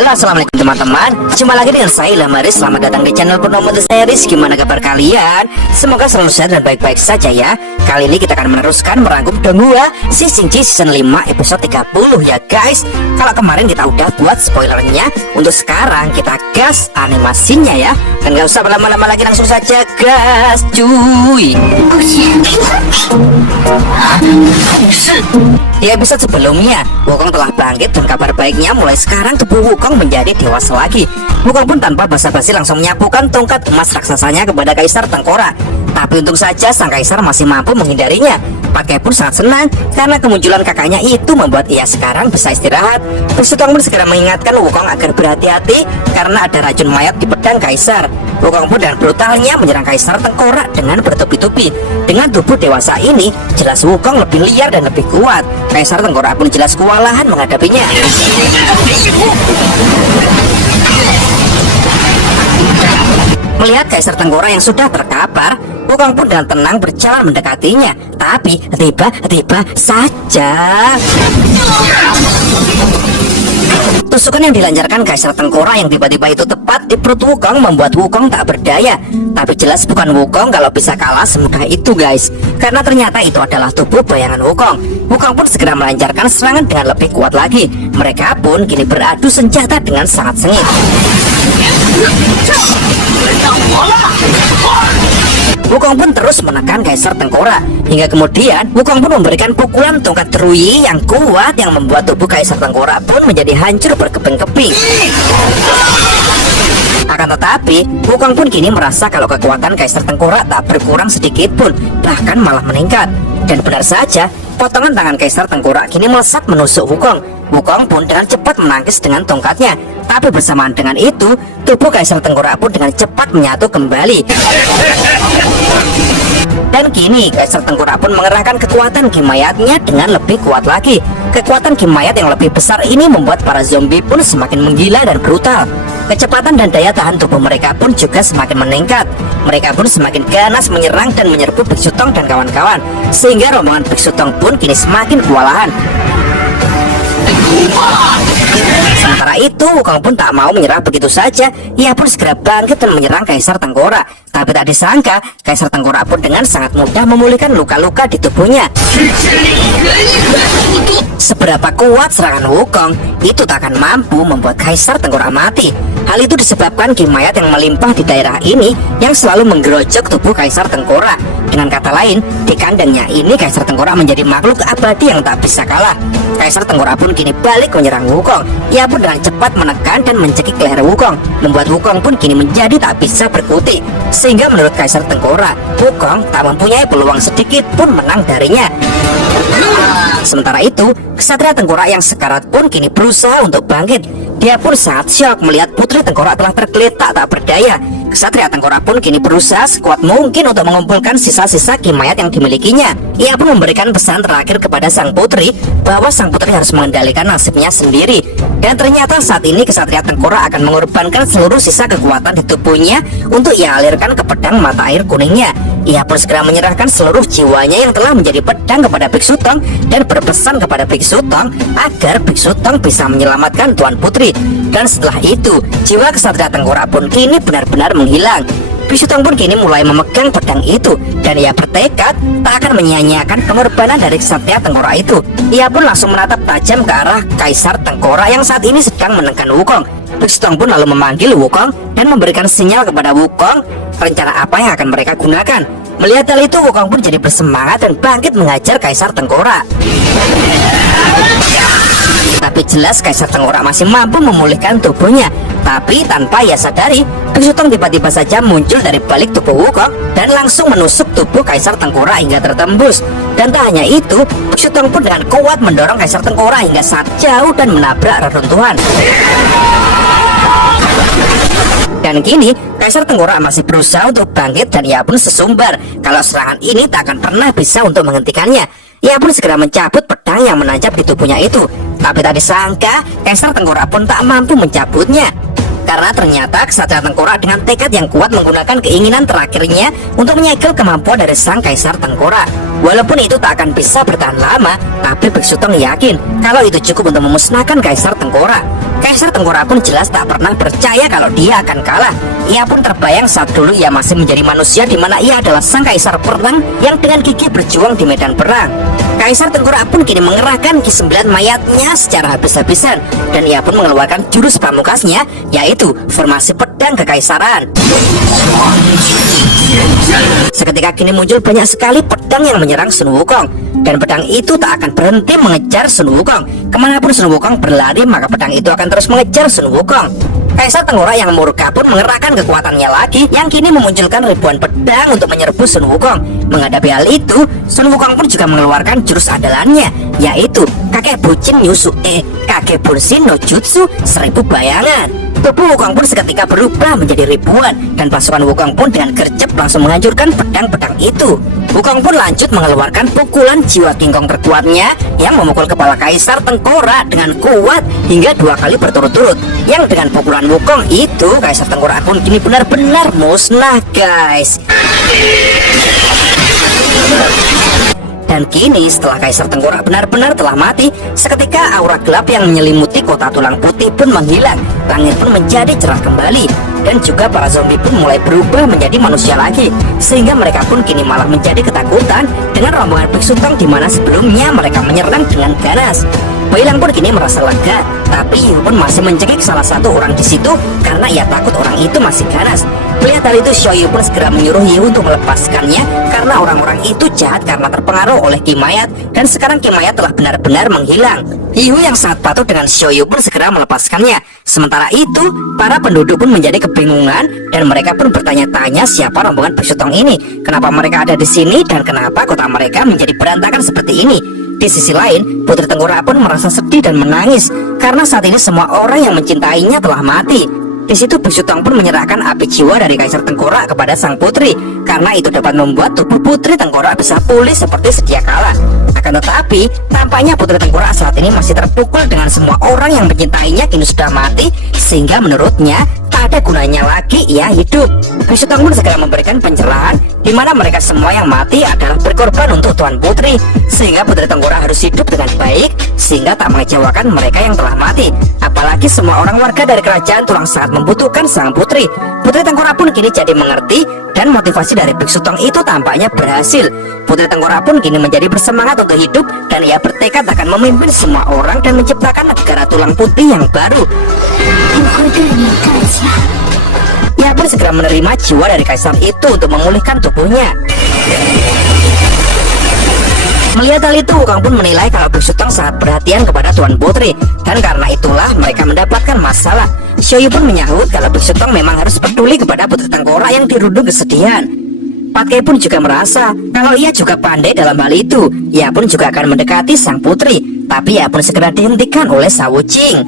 Halo, assalamualaikum teman-teman. Jumpa lagi dengan saya Ilham Aris. Selamat datang di channel Purnomo The Series. Gimana kabar kalian? Semoga selalu sehat dan baik-baik saja ya. Kali ini kita akan meneruskan merangkum Donghua season 5 episode 30 ya guys. Kalau kemarin kita udah buat spoilernya, untuk sekarang kita gas animasinya ya. Dan gak usah berlama-lama lagi, langsung saja gas cuy. Di episode sebelumnya, Wukong telah bangkit dan kabar baiknya mulai sekarang tubuh Wukong menjadi dewasa lagi. Wukong pun tanpa basa-basi langsung menyapukan tongkat emas raksasanya kepada Kaisar Tengkorak. Tapi untung saja sang Kaisar masih mampu menghindarinya. Pakai pun sangat senang karena kemunculan kakaknya itu membuat ia sekarang bisa istirahat. Bersutong pun segera mengingatkan Wukong agar berhati-hati karena ada racun mayat di pedang Kaisar. Wukong pun dengan brutalnya menyerang Kaisar Tengkorak dengan bertubi-tubi. Dengan tubuh dewasa ini, jelas Wukong lebih liar dan lebih kuat. Kaisar Tengkorak pun jelas kewalahan menghadapinya. Melihat Kaisar Tengkorak yang sudah terkapar, Wukong pun dengan tenang berjalan mendekatinya. Tapi tiba-tiba saja tusukan yang dilancarkan Kaisar Tengkorak yang tiba-tiba itu tepat di perut Wukong membuat Wukong tak berdaya. Tapi jelas bukan Wukong kalau bisa kalah semudah itu guys, karena ternyata itu adalah tubuh bayangan Wukong. Wukong pun segera melancarkan serangan dengan lebih kuat lagi. Mereka pun kini beradu senjata dengan sangat sengit. Wukong pun terus menekan Kaisar Tengkorak hingga kemudian Wukong pun memberikan pukulan tongkat Ruyi yang kuat yang membuat tubuh Kaisar Tengkorak pun menjadi hancur berkeping-keping. Akan tetapi Wukong pun kini merasa kalau kekuatan Kaisar Tengkorak tak berkurang sedikit pun, bahkan malah meningkat. Dan benar saja, potongan tangan Kaisar Tengkorak kini melesat menusuk Wukong. Wukong pun dengan cepat menangkis dengan tongkatnya. Tapi bersamaan dengan itu, tubuh Kaisar Tengkorak pun dengan cepat menyatu kembali. Dan kini Kaisar Tengkorak pun mengerahkan kekuatan kimayatnya dengan lebih kuat lagi. Kekuatan kimayat yang lebih besar ini membuat para zombie pun semakin menggila dan brutal. Kecepatan dan daya tahan tubuh mereka pun juga semakin meningkat. Mereka pun semakin ganas menyerang dan menyerbu Biksu Tong dan kawan-kawan, sehingga rombongan Biksu Tong pun kini semakin kewalahan. Sementara itu Wukong pun tak mau menyerah begitu saja. Ia pun segera bangkit dan menyerang Kaisar Tengkorak. Tapi tak disangka Kaisar Tengkorak pun dengan sangat mudah memulihkan luka-luka di tubuhnya. Seberapa kuat serangan Wukong, itu tak akan mampu membuat Kaisar Tengkorak mati. Hal itu disebabkan kimayat yang melimpah di daerah ini yang selalu menggerojok tubuh Kaisar Tengkorak. Dengan kata lain, di kandangnya ini Kaisar Tengkorak menjadi makhluk abadi yang tak bisa kalah. Kaisar Tengkorak pun kini balik menyerang Wukong. Ia pun dengan cepat menekan dan mencekik leher Wukong, membuat Wukong pun kini menjadi tak bisa berkutik. Sehingga menurut Kaisar Tengkorak, Wukong tak mempunyai peluang sedikit pun menang darinya. Sementara itu, Ksatria Tengkorak yang sekarat pun kini berusaha untuk bangkit. Dia pun sangat syok melihat Putri Tengkorak telah tergeletak tak berdaya. Ksatria Tengkorak pun kini berusaha sekuat mungkin untuk mengumpulkan sisa-sisa kimayat yang dimilikinya. Ia pun memberikan pesan terakhir kepada sang putri bahwa sang putri harus mengendalikan nasibnya sendiri. Dan ternyata saat ini Ksatria Tengkorak akan mengorbankan seluruh sisa kekuatan di tubuhnya untuk ia alirkan ke pedang mata air kuningnya. Ia pun segera menyerahkan seluruh jiwanya yang telah menjadi pedang kepada Biksu Tong dan berpesan kepada Biksu Tong agar Biksu Tong bisa menyelamatkan Tuan Putri. Dan setelah itu, jiwa Ksatria Tengkorak pun kini benar-benar menghilang. Biksu Tong pun kini mulai memegang pedang itu dan ia bertekad tak akan menyia-nyiakan pengorbanan dari Ksatria Tengkorak itu. Ia pun langsung menatap tajam ke arah Kaisar Tengkorak yang saat ini sedang menekan Wukong. Biksu Tong pun lalu memanggil Wukong dan memberikan sinyal kepada Wukong rencana apa yang akan mereka gunakan. Melihat hal itu, Wukong pun jadi bersemangat dan bangkit mengajar Kaisar Tengkorak. Tapi jelas Kaisar Tengkorak masih mampu memulihkan tubuhnya. Tapi tanpa ia sadari, Biksu Tong tiba-tiba saja muncul dari balik tubuh Wukong dan langsung menusuk tubuh Kaisar Tengkorak hingga tertembus. Dan tak hanya itu, Biksu Tong pun dengan kuat mendorong Kaisar Tengkorak hingga sangat jauh dan menabrak reruntuhan. Dan kini Kaisar Tengkorak masih berusaha untuk bangkit dan ia pun sesumbar kalau serangan ini tak akan pernah bisa untuk menghentikannya. Ia pun segera mencabut pedang yang menancap di tubuhnya itu. Tapi tak disangka Kaisar Tengkorak pun tak mampu mencabutnya. Karena ternyata Ksatria Tengkorak dengan tekad yang kuat menggunakan keinginan terakhirnya untuk menyegel kemampuan dari sang Kaisar Tengkorak. Walaupun itu tak akan bisa bertahan lama, tapi Biksu Tong yakin kalau itu cukup untuk memusnahkan Kaisar Tengkorak. Kaisar Tengkorak pun jelas tak pernah percaya kalau dia akan kalah. Ia pun terbayang saat dulu ia masih menjadi manusia, di mana ia adalah sang kaisar perang yang dengan gigih berjuang di medan perang. Kaisar Tengkorak pun kini mengerahkan Ki-9 mayatnya secara habis-habisan, dan ia pun mengeluarkan jurus pamungkasnya, yaitu formasi pedang kekaisaran. Seketika kini muncul banyak sekali pedang yang menyerang Sun Wukong, dan pedang itu tak akan berhenti mengejar Sun Wukong. Kemanapun Sun Wukong berlari, maka pedang itu akan terus mengejar Sun Wukong. Kaisar Tengkorak yang murka pun mengerahkan kekuatannya lagi, yang kini memunculkan ribuan pedang untuk menyerbu Sun Wukong. Menghadapi hal itu, Sun Wukong pun juga mengeluarkan jurus andalannya, yaitu Kakek Bunshin no Jutsu 1000 bayangan. Tubuh Wukong pun seketika berubah menjadi ribuan, dan pasukan Wukong pun dengan gercep langsung menghancurkan pedang-pedang itu. Wukong pun lanjut mengeluarkan pukulan jiwa King Kong terkuatnya yang memukul kepala Kaisar Tengkorak dengan kuat hingga 2 kali berturut-turut. Yang dengan pukulan Wukong itu, Kaisar Tengkorak pun kini benar-benar musnah, guys. Dan kini setelah Kaisar Tengkorak benar-benar telah mati, seketika aura gelap yang menyelimuti kota tulang putih pun menghilang. Langit pun menjadi cerah kembali, dan juga para zombie pun mulai berubah menjadi manusia lagi, sehingga mereka pun kini malah menjadi ketakutan dengan rombongan Biksu Tong, di mana sebelumnya mereka menyerang dengan ganas. Bailang pun kini merasa lega, tapi Yu pun masih mencekik salah satu orang di situ karena ia takut orang itu masih ganas. Melihat hal itu, Xiao Yu pun segera menyuruh Yu untuk melepaskannya karena orang-orang itu jahat karena terpengaruh oleh Ki Mayat, dan sekarang Ki Mayat telah benar-benar menghilang. Yu yang sangat patuh dengan Xiao Yu pun segera melepaskannya. Sementara itu, para penduduk pun menjadi kebingungan, dan mereka pun bertanya-tanya siapa rombongan Biksu Tong ini, kenapa mereka ada di sini, dan kenapa kota mereka menjadi berantakan seperti ini. Di sisi lain, Putri Tengkorak pun merasa sedih dan menangis karena saat ini semua orang yang mencintainya telah mati. Di situ Biksu Tong pun menyerahkan api jiwa dari Kaisar Tengkorak kepada sang putri, karena itu dapat membuat tubuh Putri Tengkorak bisa pulih seperti sedia kala. Akan tetapi, tampaknya Putri Tengkorak saat ini masih terpukul dengan semua orang yang mencintainya kini sudah mati, sehingga menurutnya tak ada gunanya lagi ia hidup. Biksu Tong pun segera memberikan pencerahan, di mana mereka semua yang mati adalah berkorban untuk Tuan Putri, sehingga Putri Tengkorak harus hidup dengan baik, sehingga tak mengecewakan mereka yang telah mati. Apalagi semua orang warga dari kerajaan Tulang sangat membutuhkan sang putri. Putri Tengkorak pun kini jadi mengerti, dan motivasi dari Biksu Tong itu tampaknya berhasil. Putri Tengkorak pun kini menjadi bersemangat untuk hidup, dan ia bertekad akan memimpin semua orang dan menciptakan negara Tulang Putih yang baru. Ia pun segera menerima jiwa dari kaisar itu untuk memulihkan tubuhnya. Melihat hal itu, Wukong pun menilai kalau Biksu Tong sangat perhatian kepada Tuan Putri, dan karena itulah mereka mendapatkan masalah. Xiao Yu pun menyahut kalau Biksu Tong memang harus peduli kepada Putri Tengkorak yang dirundung kesedihan. Pat Kai pun juga merasa kalau ia juga pandai dalam hal itu. Ia pun juga akan mendekati sang putri, tapi ia pun segera dihentikan oleh Shao Jing.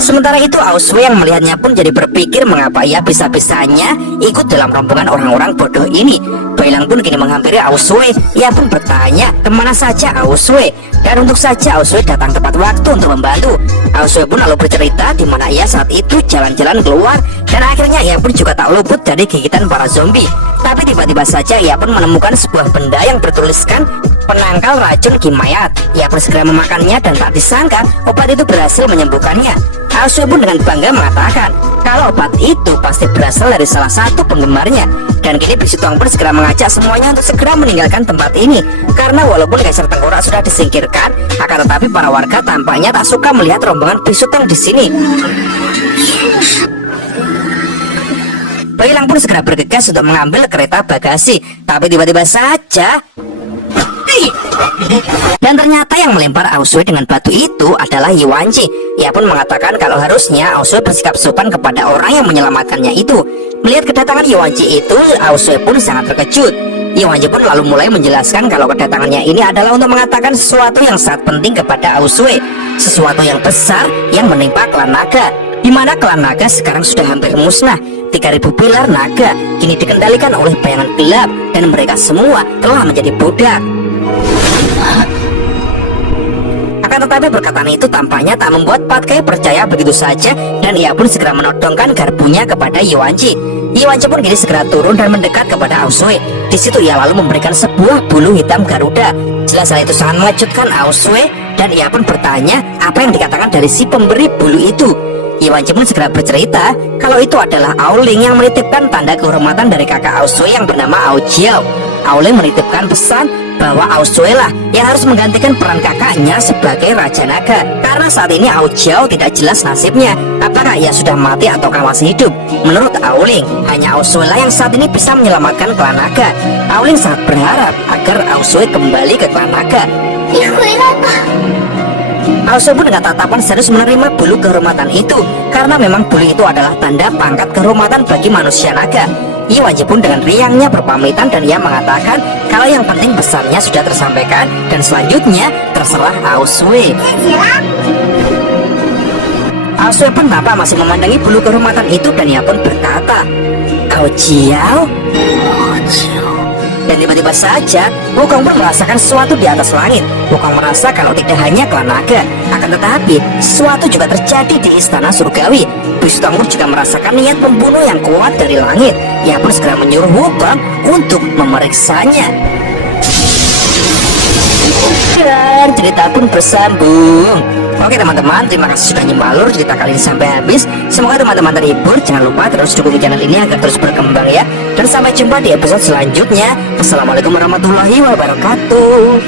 Sementara itu, Aosui yang melihatnya pun jadi berpikir mengapa ia bisa-bisanya ikut dalam rombongan orang-orang bodoh ini. Bailang pun kini menghampiri Aosui. Ia pun bertanya kemana saja Aosui, dan untuk saja Aosui datang tepat waktu untuk membantu. Aosui pun lalu bercerita di mana ia saat itu jalan-jalan keluar, dan akhirnya ia pun juga tak luput dari gigitan para zombie. Tapi tiba-tiba saja ia pun menemukan sebuah benda yang bertuliskan penangkal racun Ki Mayat. Ia pun segera memakannya, dan tak disangka obat itu berhasil menyembuhkannya. Aosui pun dengan bangga mengatakan kalau obat itu pasti berasal dari salah satu penggemarnya. Dan kini Biksu Tong pun segera mengajak semuanya untuk segera meninggalkan tempat ini, karena walaupun Kaisar Tengkorak sudah disingkirkan, akan tetapi para warga tampaknya tak suka melihat rombongan Biksu Tong di sini. Bailang pun segera bergegas untuk mengambil kereta bagasi, tapi tiba-tiba saja dan ternyata yang melempar Aosui dengan batu itu adalah Yuanji. Ia pun mengatakan kalau harusnya Aosui bersikap sopan kepada orang yang menyelamatkannya itu. Melihat kedatangan Yuanji itu, Aosui pun sangat terkejut. Yuanji pun lalu mulai menjelaskan kalau kedatangannya ini adalah untuk mengatakan sesuatu yang sangat penting kepada Aosui, sesuatu yang besar yang menimpa klan naga, di mana klan naga sekarang sudah hampir musnah. 3000 pilar naga kini dikendalikan oleh bayangan gelap, dan mereka semua telah menjadi budak. Akan tetapi perkataan itu tampaknya tak membuat Pat Kai percaya begitu saja, dan ia pun segera menodongkan garpunya kepada Yuanji. Yuanji pun kini segera turun dan mendekat kepada Aosui. Di situ ia lalu memberikan sebuah bulu hitam Garuda. Jelas hal itu sangat mengejutkan Aosui, dan ia pun bertanya apa yang dikatakan dari si pemberi bulu itu. Iwan pun segera bercerita kalau itu adalah Aoling yang menitipkan tanda kehormatan dari kakak Aosue yang bernama Ao Jiao. Aoling menitipkan pesan bahwa Aosue lah yang harus menggantikan peran kakaknya sebagai Raja Naga, karena saat ini Ao Jiao tidak jelas nasibnya, apakah ia sudah mati ataukah masih hidup. Menurut Aoling, hanya Aosue lah yang saat ini bisa menyelamatkan klan naga. Aoling sangat berharap agar Aosue kembali ke klan naga. Aosue pun dengan tatapan serius menerima bulu kehormatan itu, karena memang bulu itu adalah tanda pangkat kehormatan bagi manusia naga. Iwanji pun dengan riangnya berpamitan dan ia mengatakan kalau yang penting pesannya sudah tersampaikan dan selanjutnya terserah Aosue. Aosue pun tampak masih memandangi bulu kehormatan itu dan ia pun berkata, Ao Jiao. Dan tiba-tiba saja Wukong pun merasakan sesuatu di atas langit. Wukong merasa kalau tidak hanya klan naga, akan tetapi sesuatu juga terjadi di istana surgawi. Bishutong pun juga merasakan niat pembunuh yang kuat dari langit. Ia pun segera menyuruh Wukong untuk memeriksanya. Dan cerita pun bersambung. Oke teman-teman, terima kasih sudah nyimak alur cerita kali ini sampai habis. Semoga teman-teman terhibur. Jangan lupa terus dukung channel ini agar terus berkembang ya. Dan sampai jumpa di episode selanjutnya. Assalamualaikum warahmatullahi wabarakatuh.